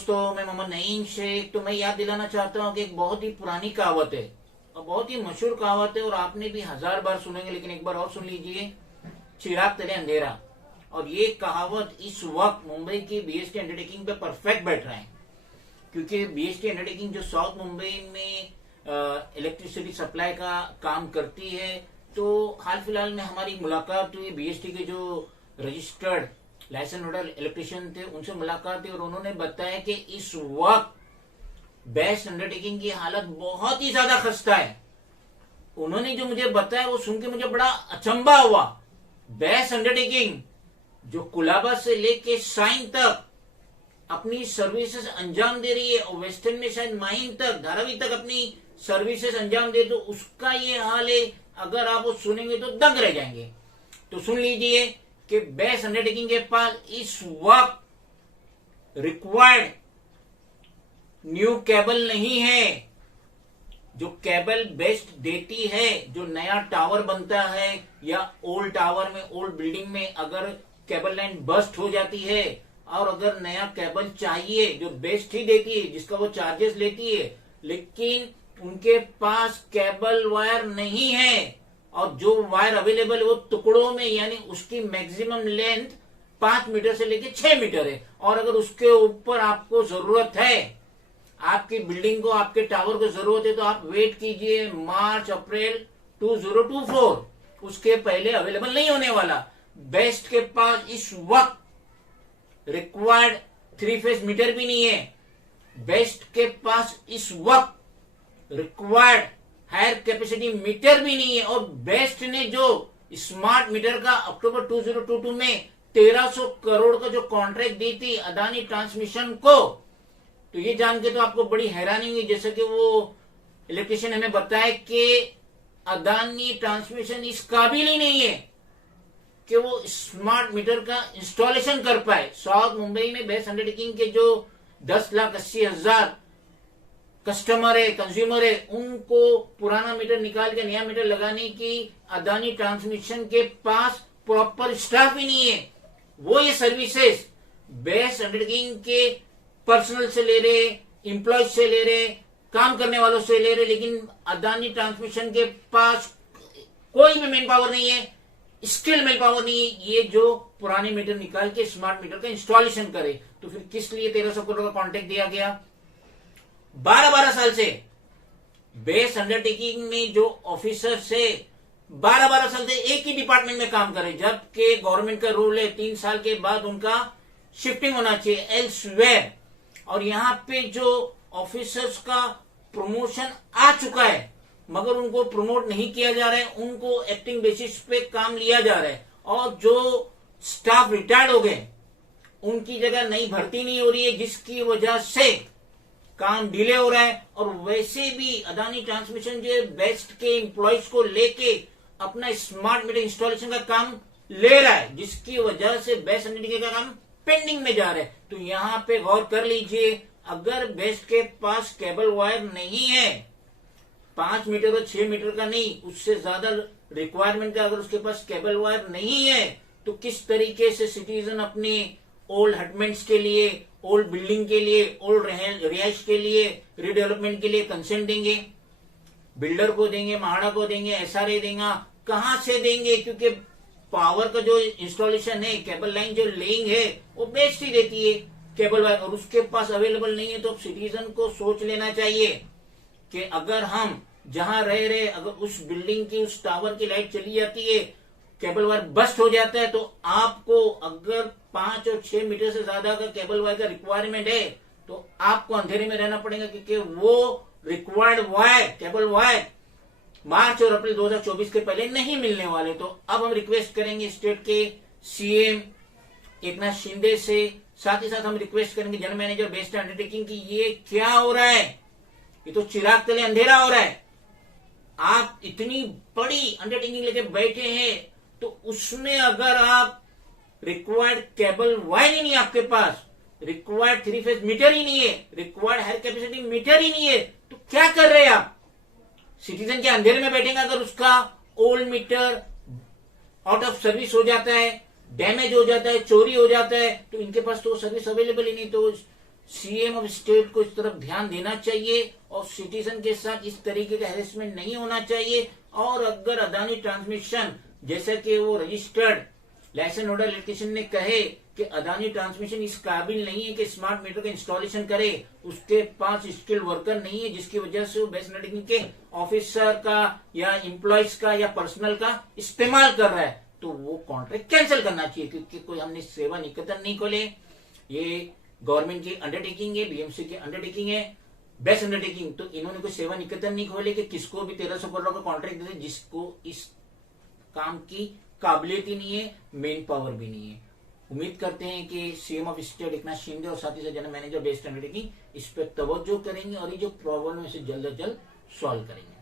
दोस्तों, मैं मोहम्मद नईम शेख। तो मैं याद दिलाना चाहता हूँ कि एक बहुत ही पुरानी कहावत है और बहुत ही मशहूर कहावत है और आपने भी 1000 बार सुनेंगे, लेकिन एक बार और सुन लीजिए। चिराग तले अंधेरा। और ये कहावत इस वक्त मुंबई की बीएसटी अंडरटेकिंग पे परफेक्ट बैठ रहा है, क्योंकि बीएसटी अंडरटेकिंग जो साउथ मुंबई में इलेक्ट्रिसिटी सप्लाई का काम करती है, तो हाल फिलहाल में हमारी मुलाकात हुई बीएसटी के जो रजिस्टर्ड लाइसेंस होल्डर इलेक्ट्रिशियन थे, उनसे मुलाकात हुई और उन्होंने बताया कि इस वक्त बेस्ट अंडरटेकिंग की हालत बहुत ही ज्यादा खस्ता है। उन्होंने जो मुझे बताया वो सुन के मुझे बड़ा अचंभा हुआ। बेस्ट अंडरटेकिंग जो कुलाबा से लेके साइन तक अपनी सर्विसेज अंजाम दे रही है और वेस्टर्न में शायद माहिम तक, धारावी तक अपनी सर्विसेज अंजाम दे, तो उसका ये हाल है। अगर आप वो सुनेंगे तो दंग रह जाएंगे। तो सुन लीजिए कि बेस्ट अंडरटेकिंग के पास इस वक्त रिक्वायर्ड न्यू केबल नहीं है। जो केबल बेस्ट देती है, जो नया टावर बनता है या ओल्ड टावर में, ओल्ड बिल्डिंग में अगर केबल लाइन बस्ट हो जाती है और अगर नया केबल चाहिए, जो बेस्ट ही देती है, जिसका वो चार्जेस लेती है, लेकिन उनके पास केबल वायर नहीं है और जो वायर अवेलेबल है वो टुकड़ों में, यानी उसकी मैक्सिमम लेंथ 5 मीटर से लेके 6 मीटर है। और अगर उसके ऊपर आपको जरूरत है, आपकी बिल्डिंग को, आपके टावर को जरूरत है, तो आप वेट कीजिए मार्च अप्रैल 2024, उसके पहले अवेलेबल नहीं होने वाला। बेस्ट के पास इस वक्त रिक्वायर्ड 3 फेज मीटर भी नहीं है। बेस्ट के पास इस वक्त रिक्वायर्ड हायर कैपेसिटी मीटर भी नहीं है। और बेस्ट ने जो स्मार्ट मीटर का अक्टूबर 2022 में 1300 करोड़ का जो कॉन्ट्रैक्ट दी थी अदानी ट्रांसमिशन को, तो ये जान के तो आपको बड़ी हैरानी हुई, जैसे कि वो इलेक्ट्रिशियन हमें बताया कि अदानी ट्रांसमिशन इस काबिल ही नहीं है कि वो स्मार्ट मीटर का इंस्टॉलेशन कर पाए। साउथ मुंबई में बेस्ट अंडरटेकिंग के जो 10,80,000 कस्टमर है, कंज्यूमर है, उनको पुराना मीटर निकाल के नया मीटर लगाने की अदानी ट्रांसमिशन के पास प्रॉपर स्टाफ ही नहीं है। वो ये सर्विसेज बेस्ट अंडरटेकिंग के पर्सनल से ले रहे, एम्प्लॉय से ले रहे, काम करने वालों से ले रहे, लेकिन अदानी ट्रांसमिशन के पास कोई भी मैन पावर नहीं है, स्किल मैन पावर नहीं है, ये जो पुराने मीटर निकाल के स्मार्ट मीटर का इंस्टॉलेशन करे। तो फिर किस लिए 1300 करोड़ का कॉन्ट्रैक्ट दिया गया? 12-12 साल से बेस्ट अंडरटेकिंग में जो ऑफिसर्स है 12-12 साल से एक ही डिपार्टमेंट में काम करे, जबकि गवर्नमेंट का रूल है 3 साल के बाद उनका शिफ्टिंग होना चाहिए एल्सवेयर। और यहाँ पे जो ऑफिसर्स का प्रमोशन आ चुका है मगर उनको प्रमोट नहीं किया जा रहा है, उनको एक्टिंग बेसिस पे काम लिया जा रहा है। और जो स्टाफ रिटायर्ड हो गए उनकी जगह नई भर्ती नहीं हो रही है, जिसकी वजह से काम डिले हो रहा है। और वैसे भी अदानी ट्रांसमिशन जो बेस्ट के एम्प्लॉयज को लेके अपना स्मार्ट मीटर इंस्टॉलेशन का काम ले रहा है, जिसकी वजह से बेस्ट अंडरटेकिंग का काम पेंडिंग में जा रहा है। तो यहाँ पे गौर कर लीजिए, अगर बेस्ट के पास केबल वायर नहीं है, 5 मीटर और 6 मीटर का नहीं, उससे ज्यादा रिक्वायरमेंट का अगर उसके पास केबल वायर नहीं है, तो किस तरीके से सिटीजन अपने ओल्ड हटमेंट्स के लिए, ओल्ड बिल्डिंग के लिए, ओल्ड रिहाइश के लिए, रीडेवलपमेंट के लिए कंसेंट देंगे? बिल्डर को देंगे, महाड़ा को देंगे, एसआरए देंगे, कहां से देंगे? क्योंकि पावर का जो इंस्टॉलेशन है, केबल लाइन जो लेइंग है, वो बेस्ट ही देती है केबल वायर, और उसके पास अवेलेबल नहीं है। तो सिटीजन को सोच लेना चाहिए कि अगर हम जहां रह रहे, अगर उस बिल्डिंग की, उस टावर की लाइट चली जाती है, केबल वायर बस्ट हो जाता है, तो आपको अगर 5 और 6 मीटर से ज्यादा का केबल वायर का रिक्वायरमेंट है, तो आपको अंधेरे में रहना पड़ेगा, क्योंकि वो रिक्वायर्ड वायर, केबल वायर मार्च और अप्रैल 2024 के पहले नहीं मिलने वाले। तो अब हम रिक्वेस्ट करेंगे स्टेट के सीएम एकनाथ शिंदे से, साथ ही साथ हम रिक्वेस्ट करेंगे जनरल मैनेजर बेस्ट अंडरटेकिंग की, ये क्या हो रहा है? ये तो चिराग तले अंधेरा हो रहा है। आप इतनी बड़ी अंडरटेकिंग लेके बैठे हैं, तो उसमें अगर आप रिक्वायर्ड केबल वायर ही नहीं है आपके पास, रिक्वायर्ड 3 फेज मीटर ही नहीं है, रिक्वायर्ड हायर कैपेसिटी मीटर ही नहीं है, तो क्या कर रहे हैं आप? सिटीजन के अंधेरे में बैठेंगे। अगर उसका old meter out of service हो जाता है, डैमेज हो जाता है, चोरी हो जाता है, तो इनके पास तो सर्विस अवेलेबल ही नहीं। तो सीएम ऑफ स्टेट को इस तरफ ध्यान देना चाहिए और सिटीजन के साथ इस तरीके का हैरेसमेंट नहीं होना चाहिए। और अगर अदानी ट्रांसमिशन जैसा कि वो रजिस्टर्ड लाइसेंस होल्डर इलेक्ट्रिशियन ने कहे कि अदानी ट्रांसमिशन इस काबिल नहीं है कि स्मार्ट मीटर का इंस्टॉलेशन करे, उसके पास स्किल्ड वर्कर नहीं है, जिसकी वजह से वो बेस्ट अंडरटेकिंग के ऑफिसर का या एम्प्लॉयज का या पर्सनल का इस्तेमाल कर रहा है, तो वो कॉन्ट्रैक्ट कैंसिल करना चाहिए, क्योंकि कोई हमने सेवा निकेतन नहीं खोले। ये गवर्नमेंट की अंडरटेकिंग है, बीएमसी की अंडरटेकिंग है, बेस्ट अंडरटेकिंग। तो इन्होंने कोई सेवा निकेतन नहीं खोले कि किसको भी 1300 करोड़ का कॉन्ट्रैक्ट दे, जिसको इस काम की काबिलियत ही नहीं है, मेन पावर भी नहीं है। उम्मीद करते हैं कि CM of state Eknath Shinde और साथ ही साथ जनरल मैनेजर बेस्ट अंडरटेकिंग इस पर तवज्जो करेंगे और ये जो प्रॉब्लम है इसे जल्द से जल्द सॉल्व करेंगे।